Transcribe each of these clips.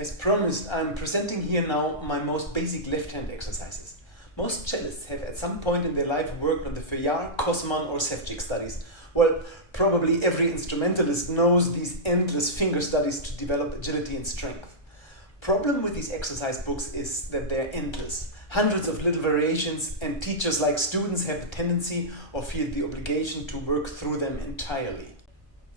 As promised, I'm presenting here now my most basic left-hand exercises. Most cellists have at some point in their life worked on the Feuillard, Cossmann or Ševčík studies. Well, probably every instrumentalist knows these endless finger studies to develop agility and strength. Problem with these exercise books is that they're endless. Hundreds of little variations, and teachers like students have the tendency or feel the obligation to work through them entirely.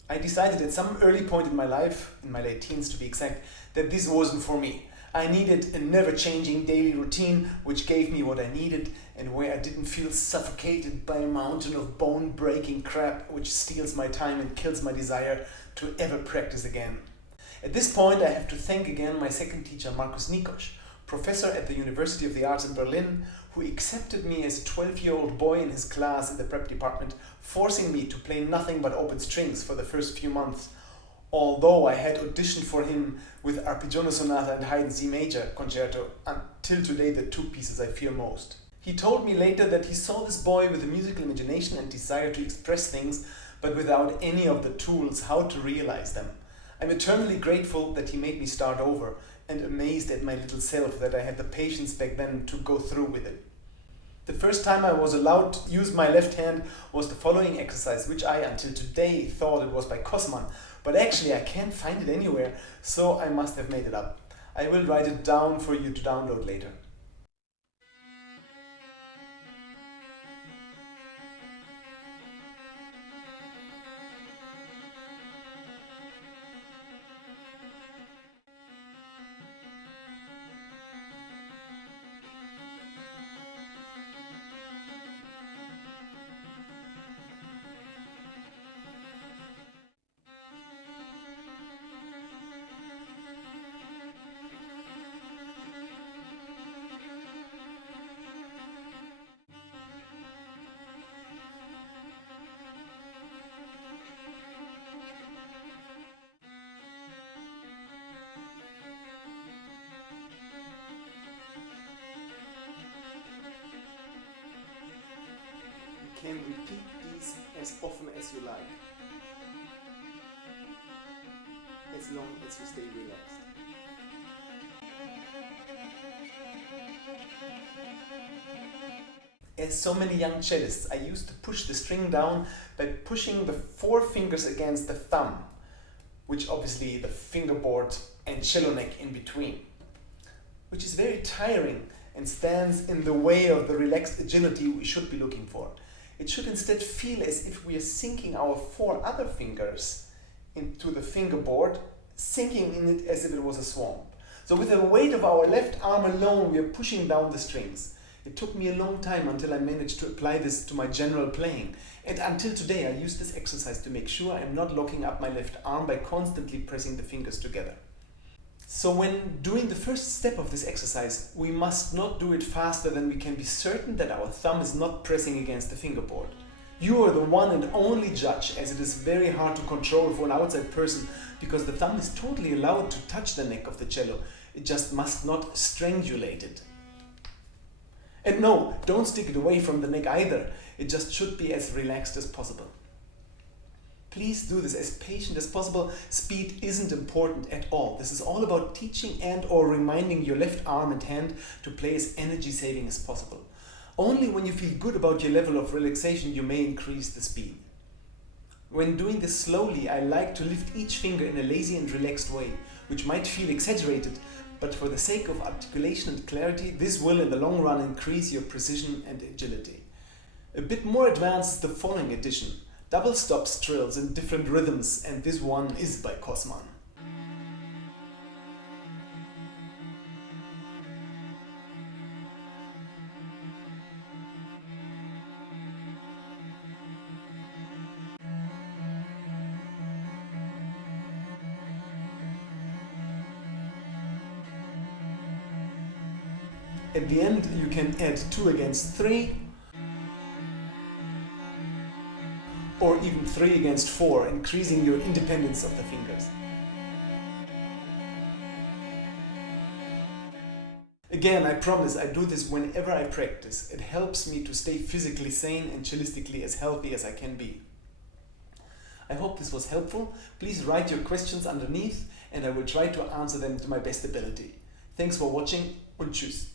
I decided at some early point in my life, in my late teens to be exact, that this wasn't for me. I needed a never-changing daily routine which gave me what I needed and where I didn't feel suffocated by a mountain of bone-breaking crap which steals my time and kills my desire to ever practice again. At this point I have to thank again my second teacher, Markus Nikos, professor at the University of the Arts in Berlin, who accepted me as a 12-year-old boy in his class in the prep department, forcing me to play nothing but open strings for the first few months, although I had auditioned for him with Arpeggione Sonata and Haydn C Major Concerto, until today the two pieces I fear most. He told me later that he saw this boy with a musical imagination and desire to express things, but without any of the tools how to realize them. I'm eternally grateful that he made me start over, and amazed at my little self that I had the patience back then to go through with it. The first time I was allowed to use my left hand was the following exercise, which I until today thought it was by Cossmann, but actually I can't find it anywhere, so I must have made it up. I will write it down for you to download later. You can repeat these as often as you like, as long as you stay relaxed. As so many young cellists, I used to push the string down by pushing the 4 fingers against the thumb, which obviously the fingerboard and cello neck in between, which is very tiring and stands in the way of the relaxed agility we should be looking for. It should instead feel as if we are sinking our 4 other fingers into the fingerboard, sinking in it as if it was a swamp. So with the weight of our left arm alone, we are pushing down the strings. It took me a long time until I managed to apply this to my general playing. And until today, I use this exercise to make sure I'm not locking up my left arm by constantly pressing the fingers together. So when doing the first step of this exercise, we must not do it faster than we can be certain that our thumb is not pressing against the fingerboard. You are the one and only judge, as it is very hard to control for an outside person because the thumb is totally allowed to touch the neck of the cello. It just must not strangulate it. And no, don't stick it away from the neck either. It just should be as relaxed as possible. Please do this as patient as possible. Speed isn't important at all. This is all about teaching and or reminding your left arm and hand to play as energy saving as possible. Only when you feel good about your level of relaxation you may increase the speed. When doing this slowly, I like to lift each finger in a lazy and relaxed way, which might feel exaggerated, but for the sake of articulation and clarity, this will in the long run increase your precision and agility. A bit more advanced is the following edition. Double stops trills in different rhythms, and this one is by Cossmann. At the end, you can add 2 against 3, or even 3 against 4, increasing your independence of the fingers. Again, I promise I do this whenever I practice. It helps me to stay physically sane and cellistically as healthy as I can be. I hope this was helpful. Please write your questions underneath, and I will try to answer them to my best ability. Thanks for watching und tschüss.